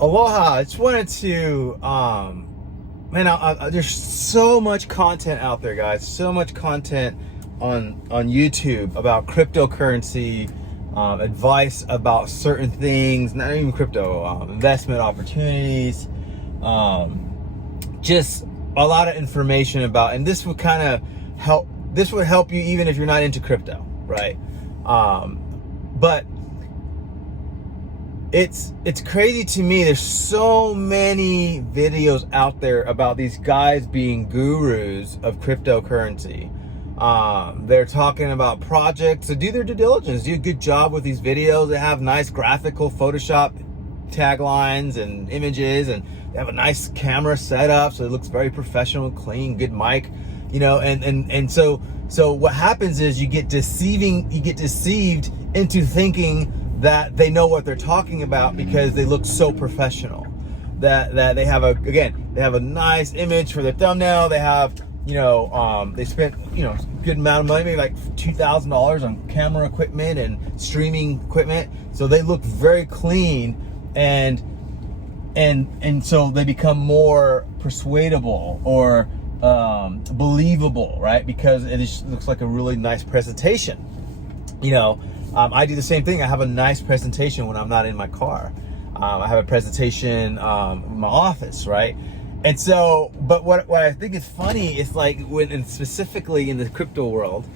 Aloha. I just wanted to, man, there's so much content out there, guys. So much content on YouTube about cryptocurrency, advice about certain things, not even crypto, investment opportunities, just a lot of information about, and this would kind of help. This would help you even if you're not into crypto, right? But it's crazy to me. There's so many videos out there about these guys being gurus of cryptocurrency. They're talking about projects. So do their due diligence. Do a good job with these videos. They have nice graphical Photoshop taglines and images, and they have a nice camera setup, so it looks very professional, clean, good mic, you know. And so what happens is you get deceived into thinking that they know what they're talking about because they look so professional. That they have a nice image for their thumbnail. They have, they spent, a good amount of money, maybe like $2,000 on camera equipment and streaming equipment. So they look very clean, and so they become more persuadable or believable, right? Because it just looks like a really nice presentation. I do the same thing. I have a nice presentation when I'm not in my car. I have a presentation in my office, right? And so, but what I think is funny is like and specifically in the crypto world,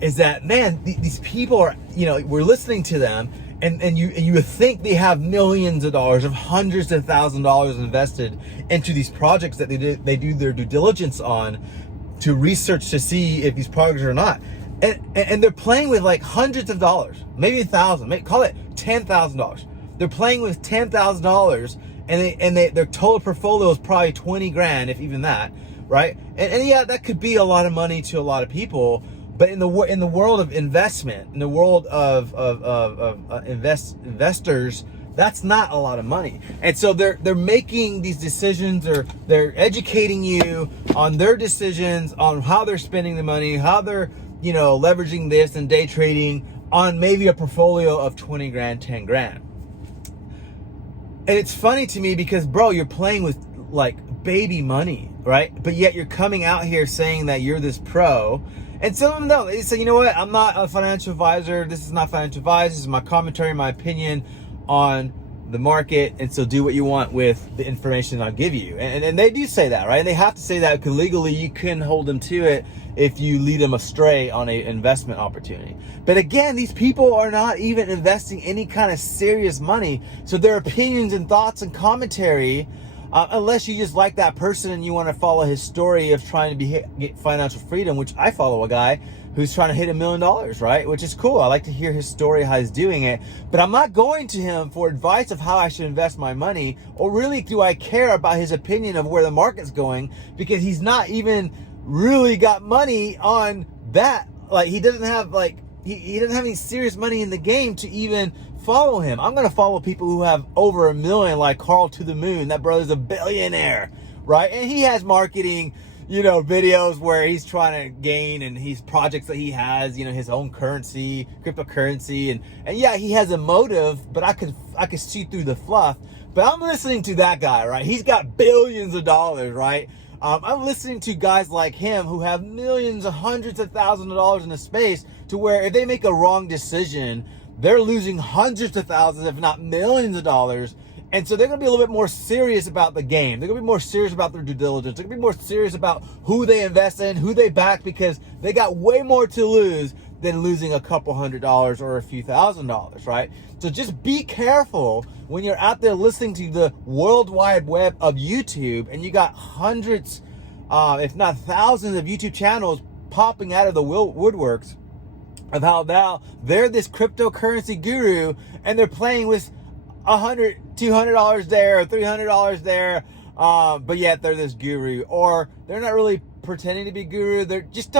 is that, man, these people are, we're listening to them, and you would think they have millions of dollars, of hundreds of thousands of dollars invested into these projects that they do their due diligence on, to research to see if these projects are not. And they're playing with like hundreds of dollars, maybe $1,000, call it $10,000. They're playing with $10,000, and their total portfolio is probably 20 grand, if even that, right? And yeah, that could be a lot of money to a lot of people, but in the world of investment, in the world of investors, that's not a lot of money. And so they're making these decisions, or they're educating you on their decisions, on how they're spending the money, how they're leveraging this and day trading on maybe a portfolio of 20 grand, 10 grand. And it's funny to me because, bro, you're playing with like baby money, right? But yet you're coming out here saying that you're this pro. And some of them don't. They say, you know what? I'm not a financial advisor. This is not financial advice. This is my commentary, my opinion on the market. And so do what you want with the information I'll give you. And they do say that, right? And they have to say that because legally you couldn't hold them to it if you lead them astray on an investment opportunity. But again, these people are not even investing any kind of serious money. So their opinions and thoughts and commentary, unless you just like that person and you want to follow his story of trying to get financial freedom, which I follow a guy who's trying to hit $1 million, right? Which is cool. I like to hear his story, how he's doing it. But I'm not going to him for advice of how I should invest my money, or really do I care about his opinion of where the market's going, because he's not even really got money on that. Like, he doesn't have he doesn't have any serious money in the game to even follow him. I'm going to follow people who have over $1 million, like Carl to the Moon. That brother's a billionaire, right? And he has marketing, videos where he's trying to gain, and he's projects that he has, his own currency, cryptocurrency. And yeah, he has a motive, but I could see through the fluff. But I'm listening to that guy, right? He's got billions of dollars, right? I'm listening to guys like him who have millions, hundreds of thousands of dollars in the space, to where if they make a wrong decision, they're losing hundreds of thousands, if not millions of dollars. And so they're going to be a little bit more serious about the game. They're going to be more serious about their due diligence. They're going to be more serious about who they invest in, who they back, because they got way more to lose than losing a couple $100 or a few $1,000s, right? So just be careful when you're out there listening to the World Wide Web of YouTube, and you got hundreds, if not thousands of YouTube channels popping out of the woodworks of how now they're this cryptocurrency guru, and they're playing with $100, $200 there, $300 there, but yet they're this guru, or they're not really pretending to be guru. They're just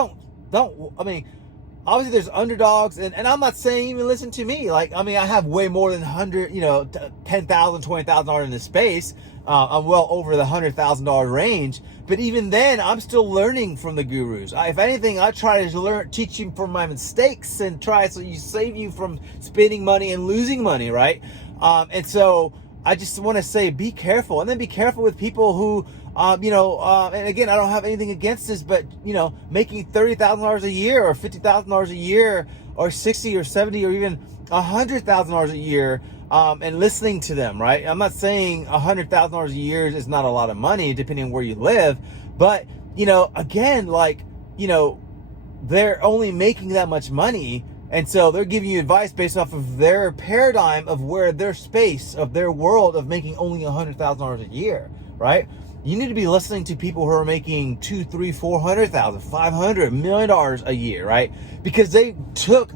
obviously there's underdogs, and I'm not saying even listen to me. I have way more than $100, $10,000, $20,000 in this space. I'm well over the $100,000 range, but even then, I'm still learning from the gurus. If anything, I try to teach you from my mistakes, and try so you save you from spending money and losing money, right? And so I just want to say, be careful, and then be careful with people who, and again, I don't have anything against this, but making $30,000 a year or $50,000 a year or 60 or 70 or even $100,000 a year, and listening to them, right? I'm not saying $100,000 a year is not a lot of money, depending on where you live, but again, they're only making that much money. And so they're giving you advice based off of their paradigm of where their space of their world of making only $100,000 a year, right? You need to be listening to people who are making $200,000, $300,000, $400,000, $500,000, $1 million a year, right? Because they took,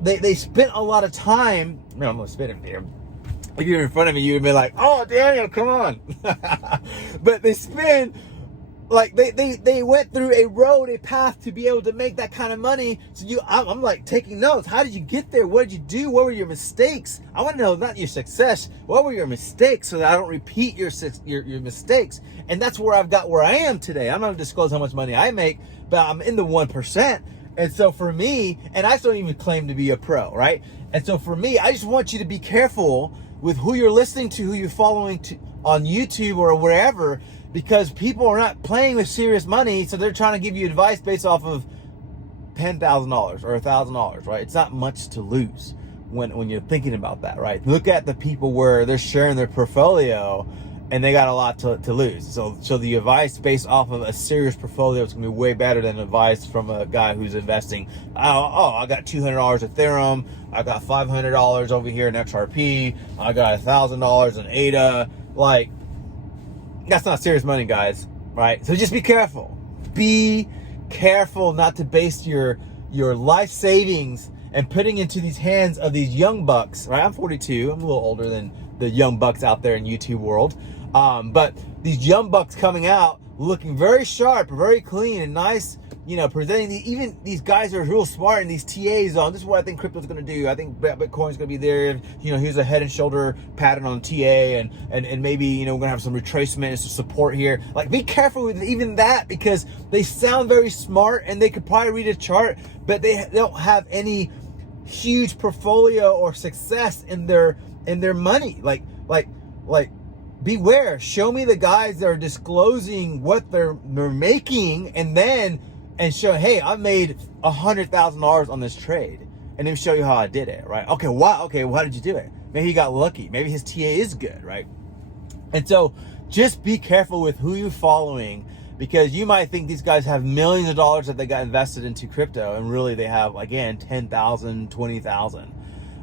they spent a lot of time. Man, I'm gonna spit it here. If you're in front of me, you would be like, "Oh, Daniel, come on!" But they spend. Like they went through a path to be able to make that kind of money. So I'm like taking notes. How did you get there? What did you do? What were your mistakes? I want to know not your success. What were your mistakes so that I don't repeat your mistakes? And that's where I've got where I am today. I'm not going to disclose how much money I make, but I'm in the 1%. And so for me, and I don't even claim to be a pro, right? And so for me, I just want you to be careful with who you're listening to, who you're following on YouTube or wherever, because people are not playing with serious money, so they're trying to give you advice based off of $10,000 or $1,000, right? It's not much to lose when you're thinking about that, right? Look at the people where they're sharing their portfolio and they got a lot to lose. So the advice based off of a serious portfolio is gonna be way better than advice from a guy who's investing. I got $200 Ethereum, I got $500 over here in XRP, I got $1,000 in ADA, like. That's not serious money, guys, right? So just be careful. Be careful not to base your life savings and putting into these hands of these young bucks, right? I'm 42. I'm a little older than the young bucks out there in YouTube world. But these young bucks coming out looking very sharp, very clean and nice, presenting even these guys are real smart and these TAs on. This is what I think crypto's going to do. I think Bitcoin's going to be there. Here's a head and shoulder pattern on TA and maybe, we're going to have some retracement and some support here. Like, be careful with even that, because they sound very smart and they could probably read a chart, but they don't have any huge portfolio or success in their money. Like, beware. Show me the guys that are disclosing what they're making and show, hey, I made $100,000 on this trade, and then show you how I did it, right? Okay, wow. Okay, well, how did you do it? Maybe he got lucky. Maybe his TA is good, right? And so just be careful with who you're following, because you might think these guys have millions of dollars that they got invested into crypto, and really they have, again, 10,000, 20,000.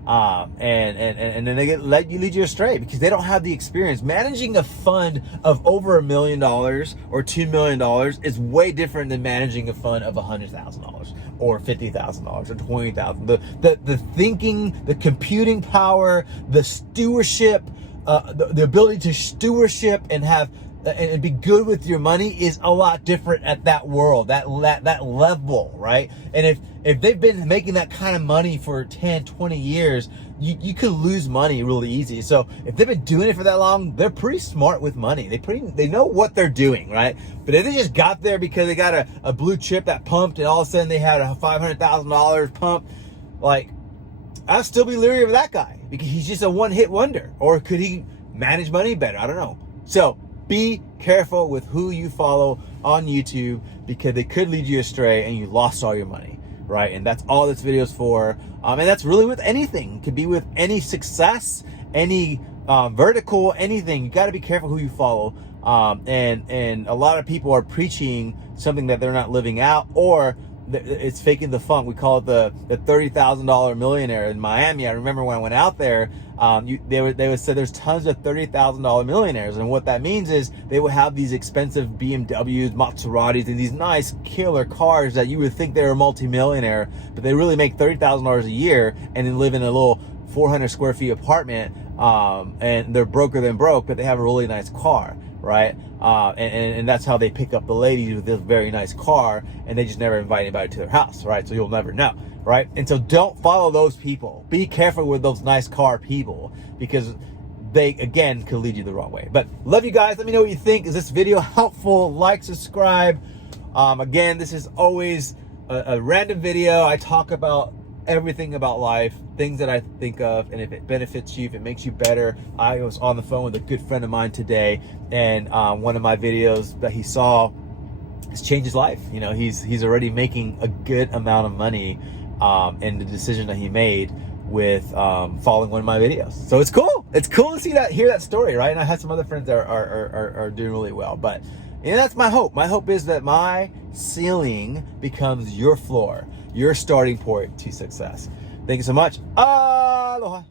And then they lead you astray because they don't have the experience. Managing a fund of over $1 million or $2 million is way different than managing a fund of $100,000 or $50,000 or $20,000. The thinking, the computing power, the stewardship, the ability to stewardship and have and be good with your money is a lot different at that world, that level, right? And if they've been making that kind of money for 10, 20 years, you could lose money really easy. So if they've been doing it for that long, they're pretty smart with money. They know what they're doing, right? But if they just got there because they got a blue chip that pumped and all of a sudden they had a $500,000 pump, like, I'd still be leery of that guy because he's just a one-hit wonder. Or could he manage money better? I don't know. So be careful with who you follow on YouTube, because they could lead you astray and you lost all your money, right? And that's all this video is for. And that's really with anything. It could be with any success, any vertical, anything. You got to be careful who you follow. And a lot of people are preaching something that they're not living out, or it's faking the funk. We call it the $30,000 millionaire in Miami. I remember when I went out there, they would say there's tons of $30,000 millionaires, and what that means is they would have these expensive BMWs, Maseratis, and these nice killer cars that you would think they were a multimillionaire, but they really make $30,000 a year and then live in a little 400 square feet apartment, and they're broker than broke, but they have a really nice car, right? And that's how they pick up the ladies with this very nice car, and they just never invite anybody to their house, right? So you'll never know, right? And so don't follow those people. Be careful with those nice car people, because they, again, could lead you the wrong way. But love you guys. Let me know what you think. Is this video helpful? Like, subscribe. Again, this is always a random video. I talk about everything about life, things that I think of, and if it benefits you, if it makes you better. I was on the phone with a good friend of mine today, and one of my videos that he saw has changed his life. You know, he's already making a good amount of money in the decision that he made with following one of my videos. So it's cool. It's cool to see that, hear that story, right? And I had some other friends that are doing really well. But that's my hope. My hope is that my ceiling becomes your floor, your starting point to success. Thank you so much. Aloha.